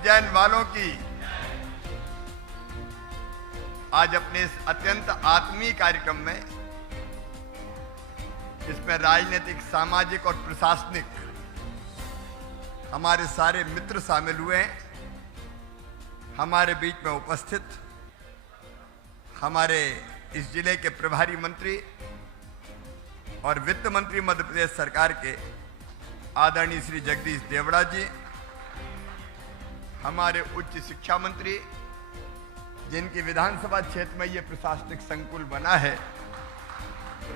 उज्जैन वालों की आज अपने इस अत्यंत आत्मीय कार्यक्रम में, इसमें राजनीतिक, सामाजिक और प्रशासनिक हमारे सारे मित्र शामिल हुए हैं। हमारे बीच में उपस्थित हमारे इस जिले के प्रभारी मंत्री और वित्त मंत्री मध्य प्रदेश सरकार के आदरणीय श्री जगदीश देवड़ा जी, हमारे उच्च शिक्षा मंत्री जिनकी विधानसभा क्षेत्र में ये प्रशासनिक संकुल बना है,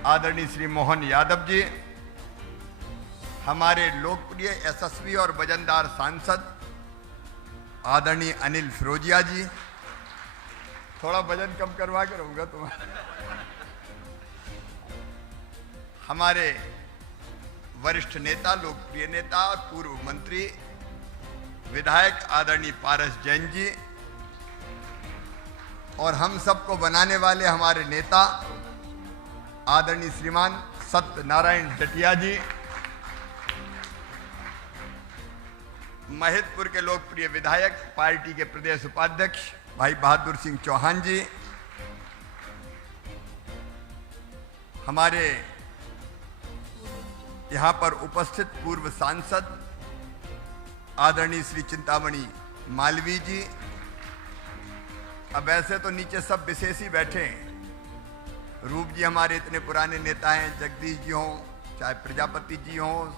आदरणीय श्री मोहन यादव जी, हमारे लोकप्रिय, यशस्वी और वजनदार सांसद आदरणीय अनिल फिरोजिया जी, थोड़ा वजन कम करवा के रहूंगा तुम्हारा, हमारे वरिष्ठ नेता, लोकप्रिय नेता, पूर्व मंत्री, विधायक आदरणीय पारस जैन जी, और हम सबको बनाने वाले हमारे नेता आदरणीय श्रीमान सत्यनारायण जटिया जी, महिदपुर के लोकप्रिय विधायक, पार्टी के प्रदेश उपाध्यक्ष भाई बहादुर सिंह चौहान जी, हमारे यहां पर उपस्थित पूर्व सांसद आदरणीय श्री चिंतामणि मालवीय जी। अब ऐसे तो नीचे सब विशेष ही बैठे हैं, रूप जी हमारे इतने पुराने नेता हैं, जगदीश जी हों, चाहे प्रजापति जी हों,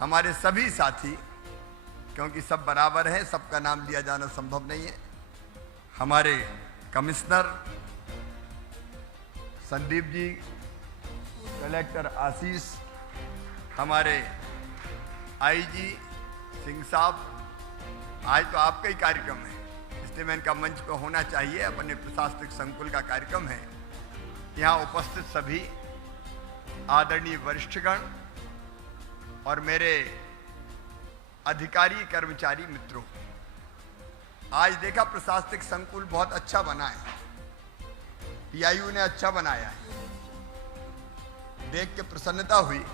हमारे सभी साथी, क्योंकि सब बराबर हैं, सबका नाम लिया जाना संभव नहीं है। हमारे कमिश्नर संदीप जी, कलेक्टर आशीष, हमारे आईजी सिंह साहब, आज तो आपका ही कार्यक्रम है, इसलिए मैं इनका मंच पर होना चाहिए, अपने प्रशासनिक संकुल का कार्यक्रम है। यहाँ उपस्थित सभी आदरणीय वरिष्ठगण और मेरे अधिकारी कर्मचारी मित्रों, आज देखा प्रशासनिक संकुल बहुत अच्छा बना है, पीआईयू ने अच्छा बनाया है, देख के प्रसन्नता हुई,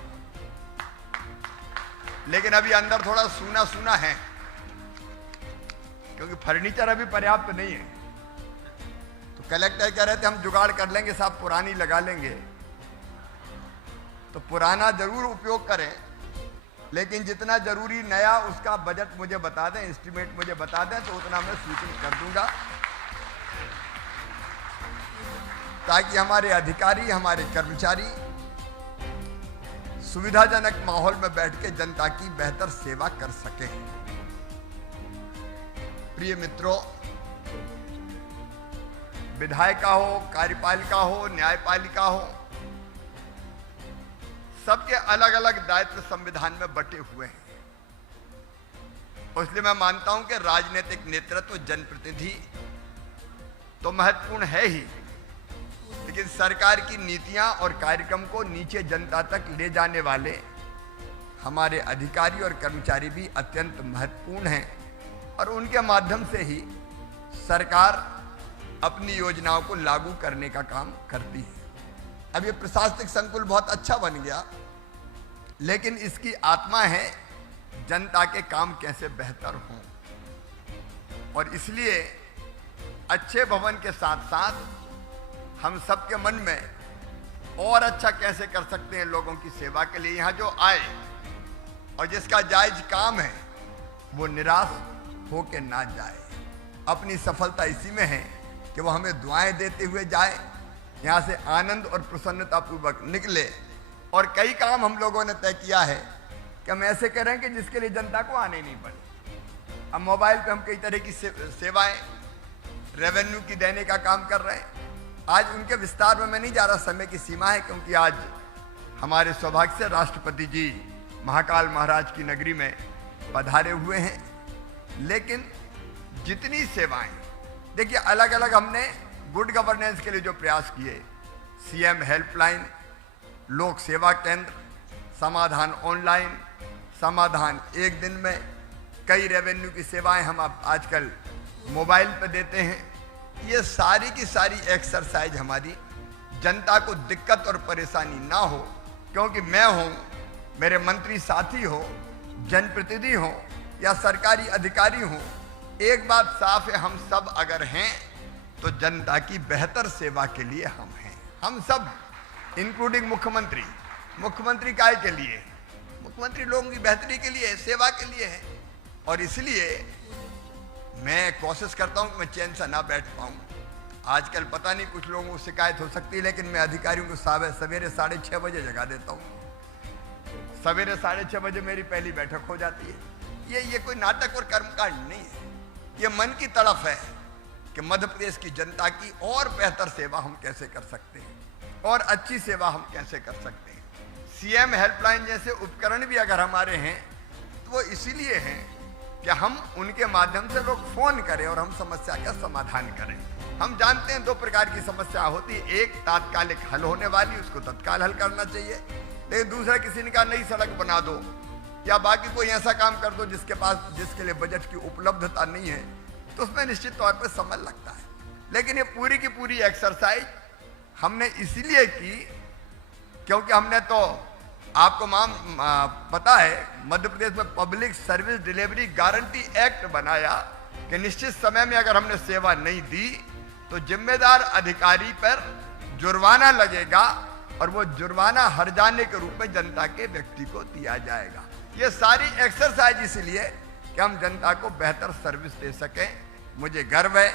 लेकिन अभी अंदर थोड़ा सूना सूना है, क्योंकि फर्नीचर अभी पर्याप्त नहीं है। तो कलेक्टर कह रहे थे हम जुगाड़ कर लेंगे साहब, पुरानी लगा लेंगे, तो पुराना जरूर उपयोग करें, लेकिन जितना जरूरी नया उसका बजट मुझे बता दें, एस्टीमेट मुझे बता दें, तो उतना मैं स्वीकृत कर दूंगा, ताकि हमारे अधिकारी, हमारे कर्मचारी सुविधाजनक माहौल में बैठ के जनता की बेहतर सेवा कर सके। प्रिय मित्रों, विधायिका हो, कार्यपालिका हो, न्यायपालिका हो, सबके अलग अलग दायित्व संविधान में बटे हुए हैं। इसलिए मैं मानता हूं कि राजनीतिक नेतृत्व, जनप्रतिनिधि तो महत्वपूर्ण है ही, लेकिन सरकार की नीतियां और कार्यक्रम को नीचे जनता तक ले जाने वाले हमारे अधिकारी और कर्मचारी भी अत्यंत महत्वपूर्ण हैं, और उनके माध्यम से ही सरकार अपनी योजनाओं को लागू करने का काम करती है। अब ये प्रशासनिक संकुल बहुत अच्छा बन गया, लेकिन इसकी आत्मा है जनता के काम कैसे बेहतर हों, और इसलिए अच्छे भवन के साथ साथ हम सबके मन में और अच्छा कैसे कर सकते हैं लोगों की सेवा के लिए। यहाँ जो आए और जिसका जायज काम है वो निराश होके ना जाए, अपनी सफलता इसी में है कि वो हमें दुआएं देते हुए जाए, यहाँ से आनंद और प्रसन्नता पूर्वक निकले। और कई काम हम लोगों ने तय किया है कि हम ऐसे करें कि जिसके लिए जनता को आने नहीं पड़े। अब मोबाइल पे हम कई तरह की सेवाएं रेवेन्यू की देने का काम कर रहे हैं। आज उनके विस्तार में मैं नहीं जा रहा, समय की सीमा है, क्योंकि आज हमारे सौभाग्य से राष्ट्रपति जी महाकाल महाराज की नगरी में पधारे हुए हैं। लेकिन जितनी सेवाएं, देखिए अलग अलग हमने गुड गवर्नेंस के लिए जो प्रयास किए, सीएम हेल्पलाइन, लोक सेवा केंद्र, समाधान ऑनलाइन, समाधान एक दिन में, कई रेवेन्यू की सेवाएं हम आजकल मोबाइल पर देते हैं। ये सारी की सारी एक्सरसाइज हमारी जनता को दिक्कत और परेशानी ना हो, क्योंकि मैं हूं, मेरे मंत्री साथी हो, जनप्रतिनिधि हो या सरकारी अधिकारी हो, एक बात साफ है, हम सब अगर हैं तो जनता की बेहतर सेवा के लिए हम हैं। हम सब, इंक्लूडिंग मुख्यमंत्री। मुख्यमंत्री काय के लिए? मुख्यमंत्री लोगों की बेहतरी के लिए, सेवा के लिए है। और इसलिए मैं कोशिश करता हूं कि मैं चैन से ना बैठ पाऊं। आजकल पता नहीं, कुछ लोगों को शिकायत हो सकती है, लेकिन मैं अधिकारियों को सवेरे 6:30 बजे जगा देता हूं। सवेरे 6:30 बजे मेरी पहली बैठक हो जाती है। ये कोई नाटक और कर्मकांड नहीं है, ये मन की तड़फ है कि मध्य प्रदेश की जनता की और बेहतर सेवा हम कैसे कर सकते हैं और अच्छी सेवा हम कैसे कर सकते हैं। सीएम हेल्पलाइन जैसे उपकरण भी अगर हमारे हैं तो वो इसीलिए हैं कि हम उनके माध्यम से लोग फोन करें और हम समस्या का समाधान करें। हम जानते हैं 2 प्रकार की समस्या होती है, एक तात्कालिक हल होने वाली, उसको तत्काल हल करना चाहिए, लेकिन दूसरा किसी ने कहा नई सड़क बना दो या बाकी कोई ऐसा काम कर दो जिसके लिए बजट की उपलब्धता नहीं है, तो उसमें निश्चित तौर पर समय लगता है। लेकिन ये पूरी की पूरी एक्सरसाइज हमने इसीलिए की क्योंकि हमने तो आपको पता है मध्य प्रदेश में public service delivery guarantee act बनाया कि निश्चित समय में अगर हमने सेवा नहीं दी तो जिम्मेदार अधिकारी पर जुर्माना लगेगा और वो जुर्माना हर्जाने के रूप में जनता के व्यक्ति को दिया जाएगा। ये सारी एक्सरसाइज इसलिए कि हम जनता को बेहतर सर्विस दे सकें। मुझे गर्व है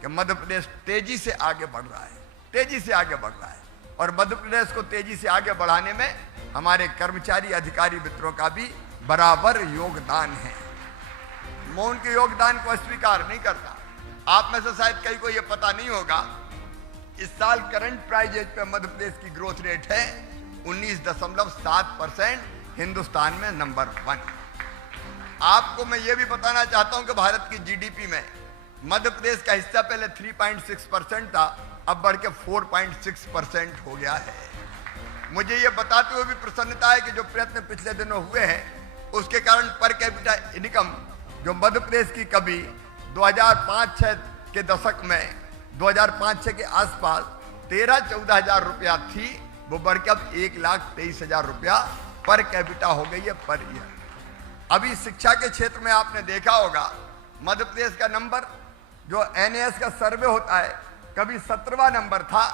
कि मध्य प्रदेश तेजी से आगे बढ़ रहा है, तेजी से आगे बढ़ रहा है, और मध्य प्रदेश को तेजी से आगे बढ़ाने में हमारे कर्मचारी अधिकारी मित्रों का भी बराबर योगदान है। मैं उनके योगदान को अस्वीकार नहीं करता। आप में से शायद कई को यह पता नहीं होगा, इस साल करंट प्राइजेज पे मध्य प्रदेश की ग्रोथ रेट है 19.7%, हिंदुस्तान में नंबर 1। आपको मैं ये भी बताना चाहता हूं कि भारत की जीडीपी में मध्य प्रदेश का हिस्सा पहले 3.6% था, अब बढ़ के 4.6% हो गया है। मुझे ये बताते हुए भी प्रसन्नता है कि जो प्रयत्न पिछले दिनों हुए हैं उसके कारण पर कैपिटा इनकम जो मध्य प्रदेश की कभी 2005-6 के दशक में 2005-6 के आसपास 13-14 हजार रुपया थी, वो बढ़ के अब 1,23,000 रुपया पर कैपिटा हो गई है पर ईयर। अभी शिक्षा के क्षेत्र में आपने देखा होगा मध्य प्रदेश का नंबर जो एनएएस का सर्वे होता है कभी 17वां नंबर था,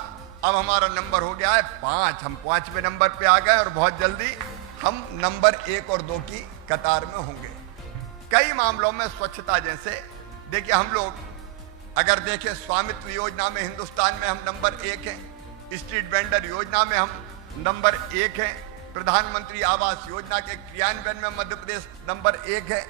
अब हमारा नंबर हो गया है 5। हम 5वें नंबर पे आ गए और बहुत जल्दी हम नंबर 1 और 2 की कतार में होंगे। कई मामलों में स्वच्छता जैसे देखिए, हम लोग अगर देखें स्वामित्व योजना में हिंदुस्तान में हम नंबर 1 हैं, स्ट्रीट वेंडर योजना में हम नंबर 1 हैं, प्रधानमंत्री आवास योजना के क्रियान्वयन में मध्य प्रदेश नंबर 1 है।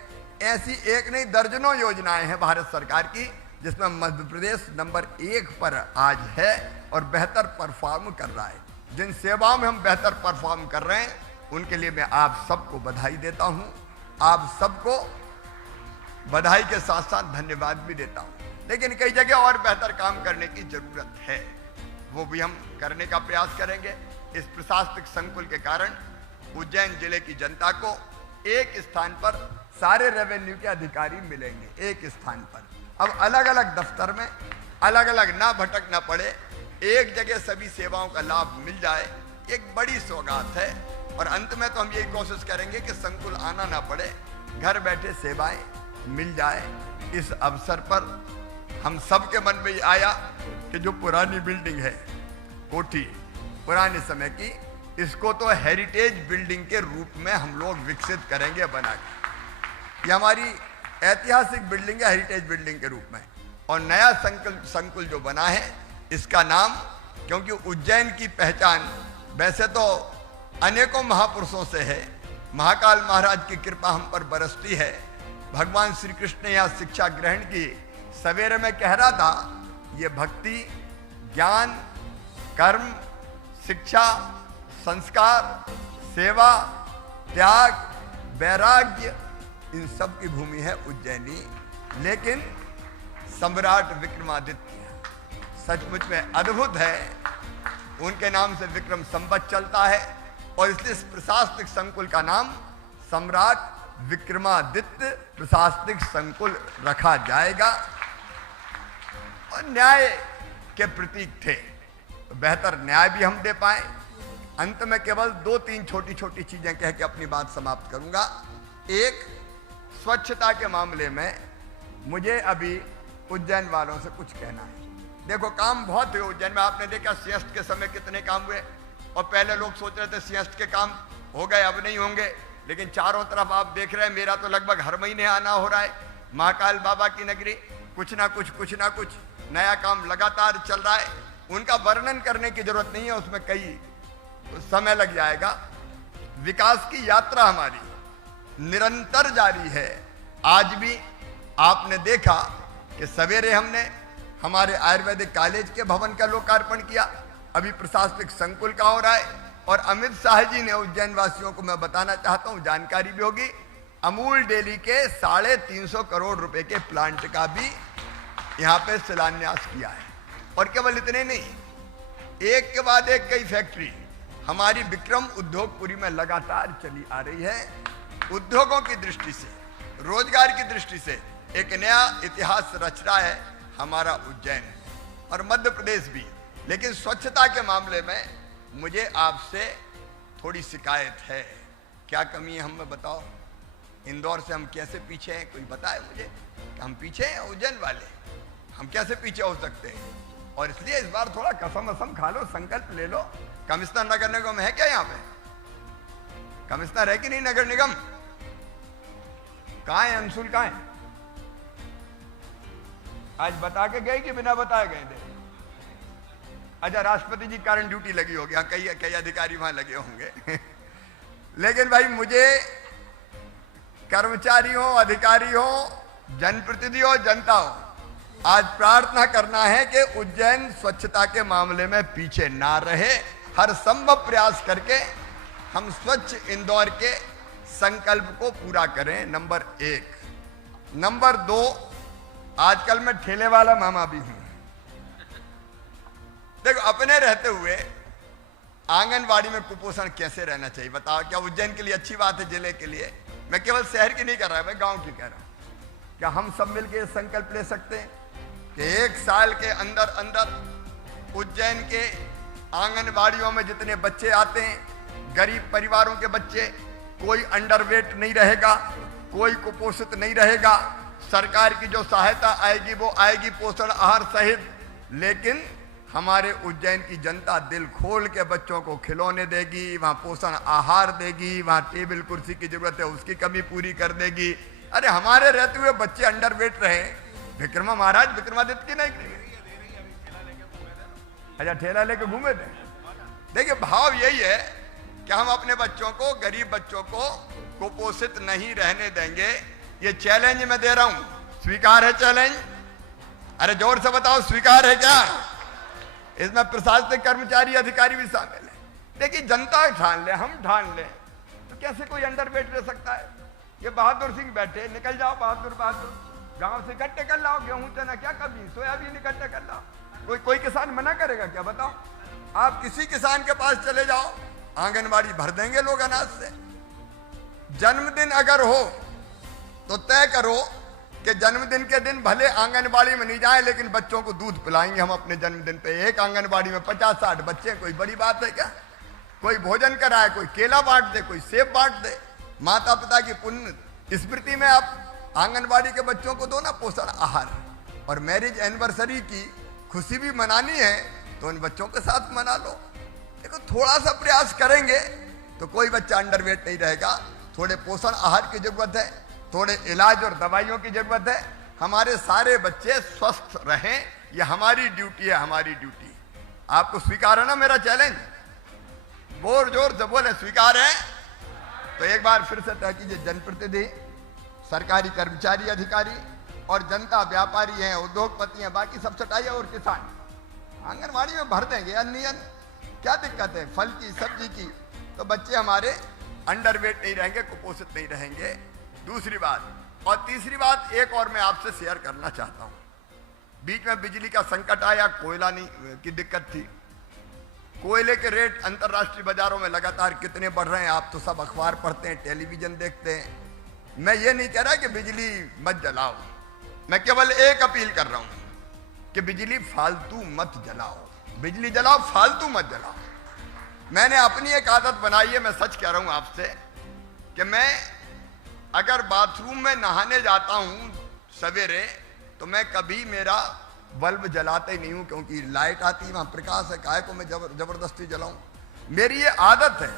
ऐसी एक नहीं दर्जनों योजनाएं हैं भारत सरकार की जिसमें मध्य प्रदेश नंबर 1 पर आज है और बेहतर परफॉर्म कर रहा है। जिन सेवाओं में हम बेहतर परफॉर्म कर रहे हैं उनके लिए मैं आप सबको बधाई देता हूं। आप सबको बधाई के साथ साथ धन्यवाद भी देता हूं। लेकिन कई जगह और बेहतर काम करने की जरूरत है, वो भी हम करने का प्रयास करेंगे। इस प्रशासनिक संकुल के कारण उज्जैन जिले की जनता को एक स्थान पर सारे रेवेन्यू के अधिकारी मिलेंगे, एक स्थान पर। अब अलग अलग दफ्तर में अलग अलग ना भटकना पड़े, एक जगह सभी सेवाओं का लाभ मिल जाए, एक बड़ी सौगात है। और अंत में तो हम यही कोशिश करेंगे कि संकुल आना ना पड़े, घर बैठे सेवाएं मिल जाए। इस अवसर पर हम सबके मन में ये आया कि जो पुरानी बिल्डिंग है कोठी पुराने समय की, इसको तो हेरिटेज बिल्डिंग के रूप में हम लोग विकसित करेंगे बना के। ये हमारी ऐतिहासिक बिल्डिंग है हेरिटेज बिल्डिंग के रूप में। और नया संकुल जो बना है इसका नाम, क्योंकि उज्जैन की पहचान वैसे तो अनेकों महापुरुषों से है, महाकाल महाराज की कृपा हम पर बरसती है। भगवान श्री कृष्ण ने यहाँ शिक्षा ग्रहण की, सवेरे में कह रहा था ये भक्ति, ज्ञान, कर्म, शिक्षा, संस्कार, सेवा, त्याग, वैराग्य, इन सब की भूमि है उज्जैनी। लेकिन सम्राट विक्रमादित्य सचमुच में अद्भुत है, उनके नाम से विक्रम संवत चलता है और इसलिए इस प्रशासनिक संकुल का नाम सम्राट विक्रमादित्य प्रशासनिक संकुल रखा जाएगा। और न्याय के प्रतीक थे, बेहतर न्याय भी हम दे पाए। अंत में केवल 2-3 छोटी छोटी चीजें कह के अपनी बात समाप्त करूंगा। एक, स्वच्छता के मामले में मुझे अभी उज्जैन वालों से कुछ कहना है। देखो, काम बहुत हुए उज्जैन में। आपने देखा सिंहस्थ के समय कितने काम हुए, और पहले लोग सोच रहे थे सिंहस्थ के काम हो गए, अब नहीं होंगे, लेकिन चारों तरफ आप देख रहे हैं, मेरा तो लगभग हर महीने आना हो रहा है। महाकाल बाबा की नगरी, कुछ ना कुछ नया काम लगातार चल रहा है। उनका वर्णन करने की जरूरत नहीं है, उसमें कई समय लग जाएगा। विकास की यात्रा हमारी निरंतर जारी है। आज भी आपने देखा कि सवेरे हमने हमारे आयुर्वेदिक कॉलेज के भवन का लोकार्पण किया, अभी प्रशासनिक संकुल का हो रहा है, और अमित शाह जी ने उज्जैन वासियों को मैं बताना चाहता हूं, जानकारी भी होगी, अमूल डेयरी के 350 करोड़ रुपए के प्लांट का भी यहां पे शिलान्यास किया है। और केवल इतने नहीं, एक के बाद एक कई फैक्ट्री हमारी विक्रम उद्योगपुरी में लगातार चली आ रही है। उद्योगों की दृष्टि से, रोजगार की दृष्टि से एक नया इतिहास रच रहा है हमारा उज्जैन और मध्य प्रदेश भी। लेकिन स्वच्छता के मामले में मुझे आपसे थोड़ी शिकायत है। क्या कमी है हमें बताओ। इंदौर से हम कैसे पीछे हैं, कोई बताए मुझे कि हम पीछे हैं? उज्जैन वाले हम कैसे पीछे हो सकते हैं? और इसलिए इस बार थोड़ा कसम वसम खा लो, संकल्प ले लो। कमिश्नर नगर निगम है क्या यहाँ पे? कमिश्नर है कि नहीं नगर निगम? कहाँ है अंशुल, कहाँ है? आज बता के गए कि बिना बताए गए थे? अच्छा, राष्ट्रपति जी कारण ड्यूटी लगी होगी, हाँ कई अधिकारी वहां लगे होंगे। लेकिन भाई, मुझे कर्मचारी हो, अधिकारी हो, जनप्रतिनिधि हो, जनता हो, आज प्रार्थना करना है कि उज्जैन स्वच्छता के मामले में पीछे ना रहे। हर संभव प्रयास करके हम स्वच्छ इंदौर के संकल्प को पूरा करें, नंबर 1। नंबर 2, आजकल मैं ठेले वाला मामा भी हूं। देखो, अपने रहते हुए आंगनवाड़ी में कुपोषण कैसे रहना चाहिए बताओ। क्या उज्जैन के लिए अच्छी बात है? जिले के लिए? मैं केवल शहर की नहीं कर रहा, मैं गांव की कह रहा हूं। क्या हम सब मिलकर संकल्प ले सकते हैं कि 1 साल के अंदर अंदर उज्जैन के आंगनवाड़ियों में जितने बच्चे आते हैं, गरीब परिवारों के बच्चे, कोई अंडरवेट नहीं रहेगा, कोई कुपोषित नहीं रहेगा। सरकार की जो सहायता आएगी वो आएगी पोषण आहार सहित, लेकिन हमारे उज्जैन की जनता दिल खोल के बच्चों को खिलौने देगी, वहां पोषण आहार देगी, वहां टेबल कुर्सी की जरूरत है उसकी कमी पूरी कर देगी। अरे हमारे रहते हुए बच्चे अंडरवेट रहे, विक्रमा महाराज विक्रमादित्य की नहीं, अच्छा ठेला लेके घूमे थे। देखिए, भाव यही है कि हम अपने बच्चों को, गरीब बच्चों को कुपोषित नहीं रहने देंगे। ये चैलेंज मैं दे रहा हूं, स्वीकार है चैलेंज? अरे जोर से बताओ, स्वीकार है क्या? इसमें प्रशासनिक कर्मचारी, अधिकारी भी शामिल है। देखिए, जनता ठान ले, हम ठान ले, तो कैसे कोई अंडरवेट रह सकता है? ये बहादुर सिंह बैठे, निकल जाओ बहादुर, गांव से इकट्ठे कर लाओ, गेहूं चना क्या कभी, सोयाबीन इकट्ठे कर लाओ। कोई किसान मना करेगा क्या बताओ? आप किसी किसान के पास चले जाओ, आंगनवाड़ी भर देंगे लोग अनाज से। जन्मदिन अगर हो तो तय करो कि जन्मदिन के दिन भले आंगनबाड़ी में नहीं जाए, लेकिन बच्चों को दूध पिलाएंगे हम अपने जन्मदिन पे। एक आंगनबाड़ी में 50-60 बच्चे, कोई बड़ी बात है क्या? कोई भोजन कराए, कोई केला बांट दे, कोई सेब बांट दे। माता पिता की पुण्य स्मृति में आप आंगनबाड़ी के बच्चों को दो ना पोषण आहार। और मैरिज एनिवर्सरी की खुशी भी मनानी है तो उन बच्चों के साथ मना लो। देखो, थोड़ा सा प्रयास करेंगे तो कोई बच्चा अंडरवेट नहीं रहेगा। थोड़े पोषण आहार की जरूरत है, थोड़े इलाज और दवाइयों की जरूरत है। हमारे सारे बच्चे स्वस्थ रहें, यह हमारी ड्यूटी है, हमारी ड्यूटी। आपको स्वीकार है ना मेरा चैलेंज? जोर जोर से बोले, स्वीकार है? तो एक बार फिर से तय कीजिए, जनप्रतिनिधि, सरकारी कर्मचारी, अधिकारी और जनता, व्यापारी हैं, उद्योगपति हैं, बाकी सब सटाइए, और किसान आंगनवाड़ी में भर देंगे। अन्य क्या दिक्कत है? फल की, सब्जी की, तो बच्चे हमारे अंडरवेट नहीं रहेंगे, कुपोषित नहीं रहेंगे। दूसरी बात, और तीसरी बात एक और मैं आपसे शेयर करना चाहता हूं। बीच में बिजली का संकट आया, कोयला नहीं की दिक्कत थी। कोयले के रेट अंतर्राष्ट्रीय बाजारों में लगातार कितने बढ़ रहे हैं, आप तो सब अखबार पढ़ते हैं, टेलीविजन देखते हैं। मैं ये नहीं कह रहा कि बिजली मत जलाओ, मैं केवल एक अपील कर रहा हूं कि बिजली फालतू मत जलाओ। बिजली जलाओ, फालतू मत जलाओ। मैंने अपनी एक आदत बनाई है, मैं सच कह रहा हूं आपसे, कि मैं अगर बाथरूम में नहाने जाता हूं सवेरे, तो मैं कभी मेरा बल्ब जलाता ही नहीं हूं, क्योंकि लाइट आती है, वहां प्रकाश है, काहे को मैं जबरदस्ती जलाऊं। मेरी ये आदत है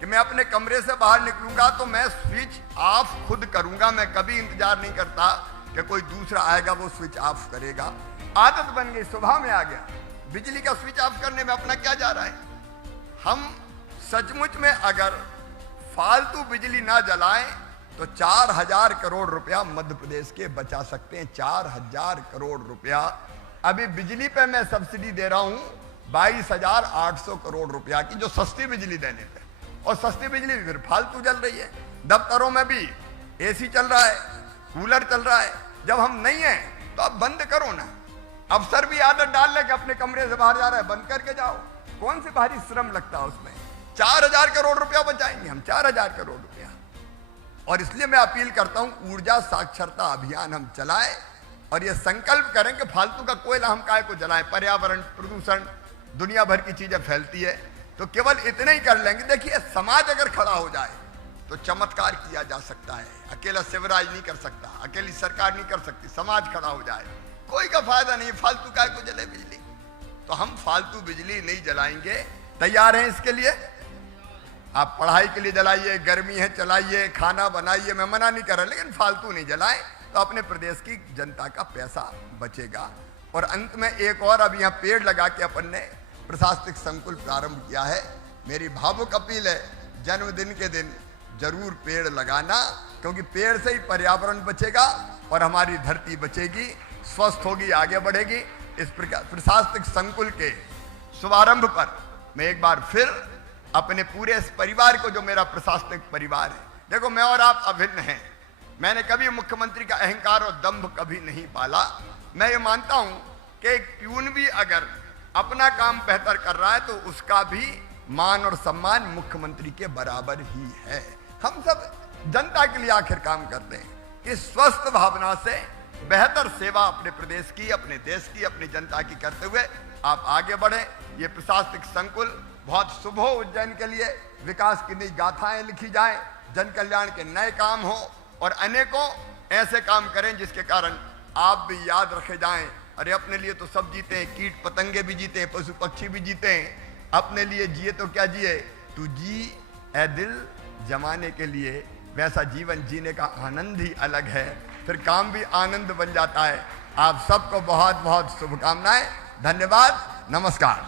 कि मैं अपने कमरे से बाहर निकलूंगा तो मैं स्विच ऑफ खुद करूंगा। मैं कभी इंतजार नहीं करता कि कोई दूसरा आएगा वो स्विच ऑफ करेगा। आदत बन गई, स्वभाव में आ गया। बिजली का स्विच ऑफ करने में अपना क्या जा रहा है। हम सचमुच में अगर फालतू बिजली ना जलाएं तो 4000 करोड़ रुपया मध्य प्रदेश के बचा सकते हैं। 4000 करोड़ रुपया अभी बिजली पे मैं सब्सिडी दे रहा हूं, 22,800 करोड़ रुपया की, जो सस्ती बिजली देने पे। और सस्ती बिजली फिर फालतू जल रही है। दफ्तरों में भी एसी चल रहा है, कूलर चल रहा है। जब हम नहीं है तो अब बंद करो ना। अफसर भी आदत डाल ले कि अपने कमरे से बाहर जा रहा है, बंद करके जाओ। कौन सी भारी श्रम लगता है उसमें। 4000 करोड़ रुपया बचाएंगे हम, 4000 करोड़ रुपया। और इसलिए मैं अपील करता हूं, ऊर्जा साक्षरता अभियान हम चलाएं और ये संकल्प करें कि फालतू का कोयला हम काहे को जलाएं। पर्यावरण प्रदूषण, दुनिया भर की चीजें फैलती है, तो केवल इतना ही कर लेंगे। देखिए, समाज अगर खड़ा हो जाए तो चमत्कार किया जा सकता है। अकेला शिवराज नहीं कर सकता, अकेली सरकार नहीं कर सकती। समाज खड़ा हो जाए, कोई का फायदा नहीं। फालतू काहे को जले बिजली। तो हम फालतू बिजली नहीं जलाएंगे। तैयार हैं इसके लिए? आप पढ़ाई के लिए जलाइए, गर्मी है चलाइए, खाना बनाइए, मैं मना नहीं कर रहा, लेकिन फालतू नहीं जलाएं तो अपने प्रदेश की जनता का पैसा बचेगा। और अंत में एक और, अभी यहाँ पेड़ लगा के अपन ने प्रशासनिक संकुल प्रारंभ किया है। मेरी भावुक अपील है, जन्मदिन के दिन जरूर पेड़ लगाना, क्योंकि पेड़ से ही पर्यावरण बचेगा और हमारी धरती बचेगी, स्वस्थ होगी, आगे बढ़ेगी। इस प्रकार प्रशासनिक संकुल के शुभारंभ पर मैं एक बार फिर अपने पूरे इस परिवार को, जो मेरा प्रशासनिक परिवार है, देखो मैं और आप अभिन्न हैं। मैंने कभी मुख्यमंत्री का अहंकार और दंभ कभी नहीं पाला। मैं ये मानता हूं कि एक प्यून भी अगर अपना काम बेहतर कर रहा है तो उसका भी मान और सम्मान मुख्यमंत्री के बराबर ही है। हम सब जनता के लिए आखिर काम करते हैं कि स्वस्थ भावना से बेहतर सेवा अपने प्रदेश की, अपने देश की, अपनी जनता की करते हुए आप आगे बढ़े। ये प्रशासनिक संकुल बहुत शुभ हो उज्जैन के लिए। विकास की नई गाथाएं लिखी जाएं, जन कल्याण के नए काम हो और अनेकों ऐसे काम करें जिसके कारण आप भी याद रखे जाएं। अरे अपने लिए तो सब जीते हैं, कीट पतंगे भी जीते हैं, पशु पक्षी भी जीते हैं। अपने लिए जिए तो क्या जिए, तू जी ए दिल जमाने के लिए। वैसा जीवन जीने का आनंद ही अलग है, फिर काम भी आनंद बन जाता है। आप सबको बहुत बहुत शुभकामनाएं। धन्यवाद, नमस्कार।